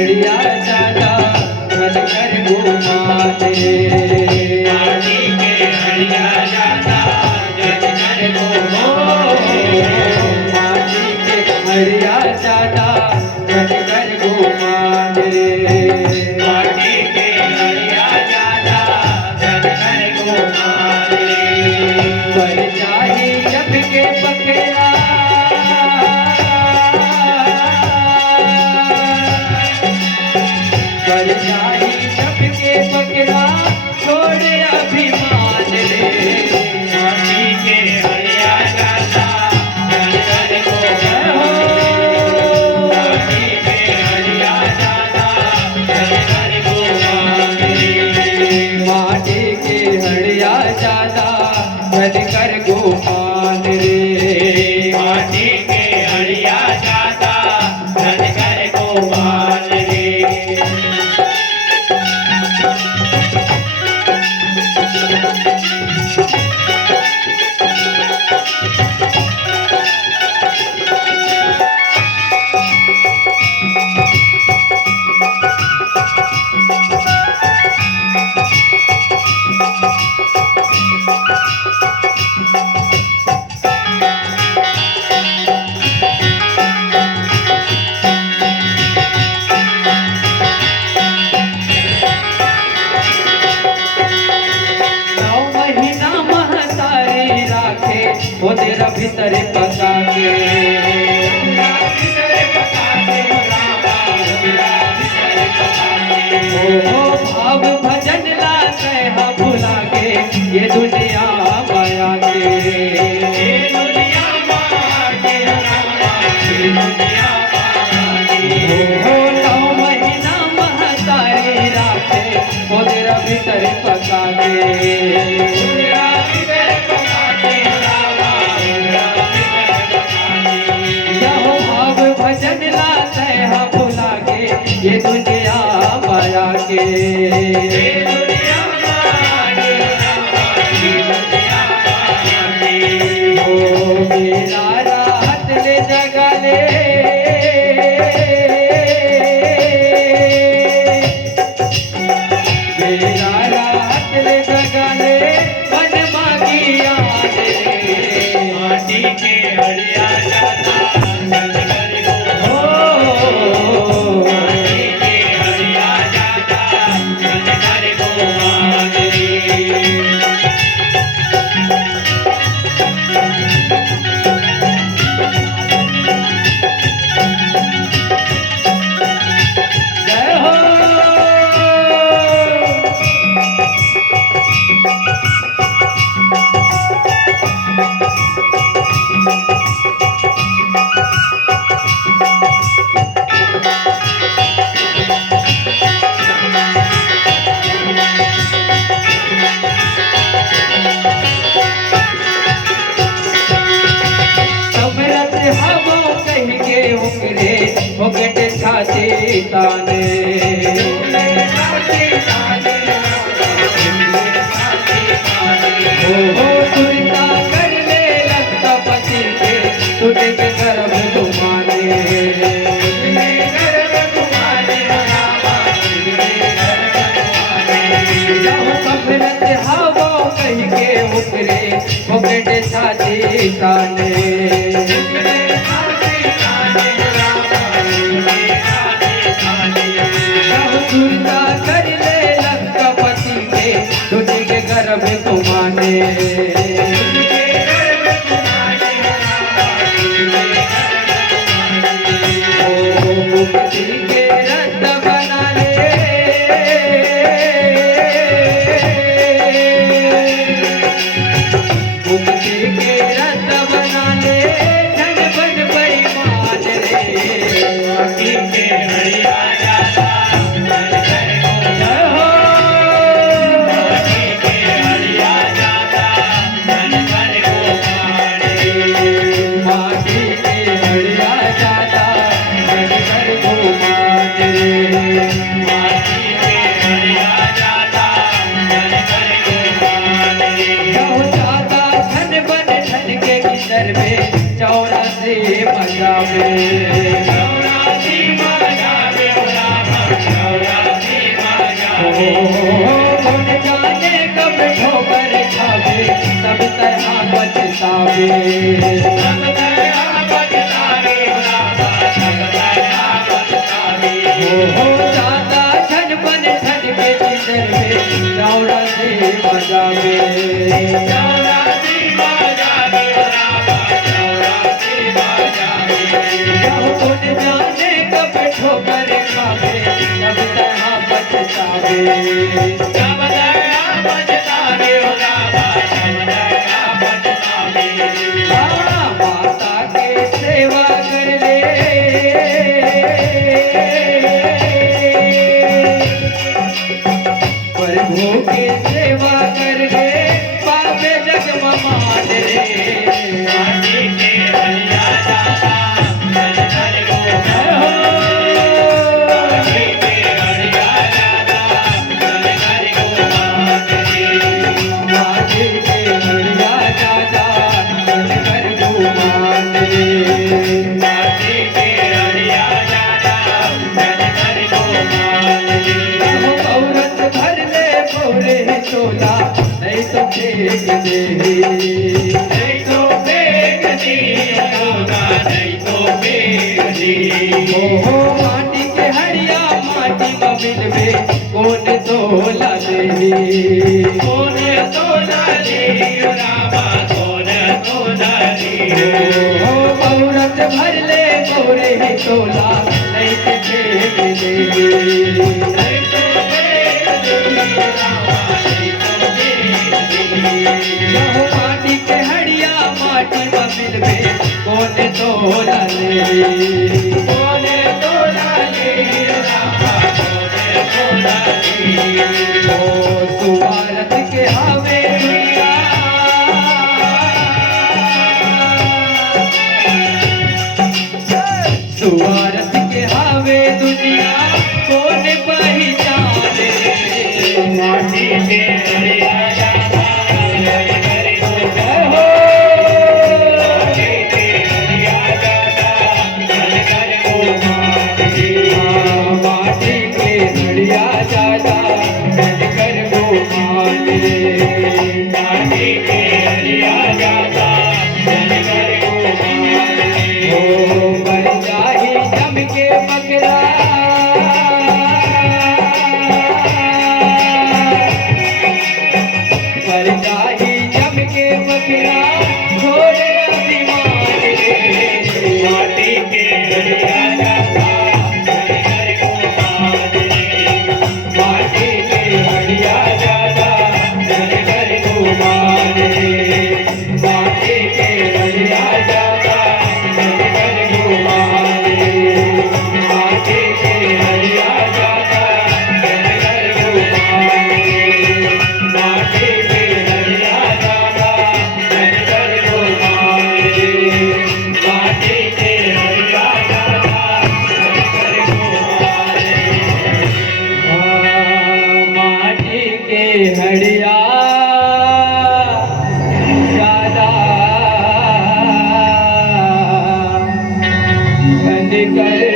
हड़िया ज्यादा धन कर घुमाने। माटी के हड़िया ज्यादा धन कर घुमाने। माटी के हड़िया ज्यादा धन कर घुमाने। माटी के हड़िया ज्यादा धन कर घुमाने। पर चाहे जब के पकड़ा पर चाहे जब के पकड़ा छोड़े अभिमान रे। माटी के हड़िया ज्यादा धन कर घुमाने। माटी के हड़िया ज्यादा धन कर घुमाने। माटी के हड़िया ज्यादा धन कर घुमान रे। माटी के हड़िया ज्यादा धन कर घुमाने। नौ महीना महतारी राखे वो तेरा भीतर पका के। ओ भाव भजन लाते हा भुला के ये दुनिया माया के। ओ नौ महीना महतारी राखे वो तेरा भीतर पका के। यहो भाव भजन लाते हा भुला के ये दुनिया माया के। ओ मेरा राहत ले जगा ले मेरा राहत ले जगा ले मन मांगी याद रे। माटी के हड़िया ज्यादा धन कर ओ माटी के हड़िया ज्यादा धन कर घुमाने। जय हो। समरत हवो कह के उकरे मुकट छाती ताने। हो सुरता कर ले लगता पति के तुझे के गर्भ घुमाने। जब समरत हवो कह के उकरे मुकट छाती ताने। जब सुरता कर ले लगता पति के तुझे के गर्भ घुमाने। ओ मुक्ति के रथ बना ले मुक्ति के रथ बना ले धन बन बेईमान रे। माटी के हड़िया ज्यादा धन कर जय हो। माटी के हड़िया सब दया बचतावे रामा सब दया बचतावे हो दादा छन बन छन के जिधर में चौड़ा से बजावे चौरासी बाजावे रामा चौरासी बाजावे जब उन जाने कब ठोकर खावे तब तहाँ पछतावे सब दया बचतावे रामा सब दया बचतावे माता के सेवा कर ले प्रभु की सेवा कर ले पावे जग मान ले माटी के हरिया दाता जल जल गोपाल माटी के हरिया दाता जल जल गोपाल माटी के हरिया दादा जल कर गुमान ले माटी के हरिया दाता जल जल गोपाल औरत भर ले पौरे चोला नहीं तो फेंक दे नहीं तो फेंक दी होगा नहीं तो फेंक दी ओ माटी के हरिया माटी में मिलवे कौन तोला दे कौन तोला ली रामा कौन तोला ली ओ औरत भर ले पौरे चोला नहीं तो फेंक दे नहीं तो फेंक दी रामा नहीं तो फेंक दी यहो माटी के हरिया माटी में मिलवे कौन तोला ले कौन तोला ली रामा कौन तोला ली ओ सुवारत के हावे दुनिया सुवारत के हावे दुनिया कौन पहचाने माटी के हरिया दाता जल जल गोपाल माटी के हरिया दाता जल जल गोपाल माटी के हरिया दादा जल कर गोमान माटी के हरिया दाता जल जल गोपाल ओ मर जाही जम के बकरा मर जाही जम के बकरा घोड़े अभिमान माटी के हरिया दाता जल जल गोपाल माटी के हरिया दादा जल कर गोमान माटी के हरिया दादा जल कर गोमान माटी के हरिया दादा जल कर गोमान माटी के हरिया दादा जल कर गोमान माटी के हरिया दाता जल जल गोपाल माटी के हरिया दादा धन कर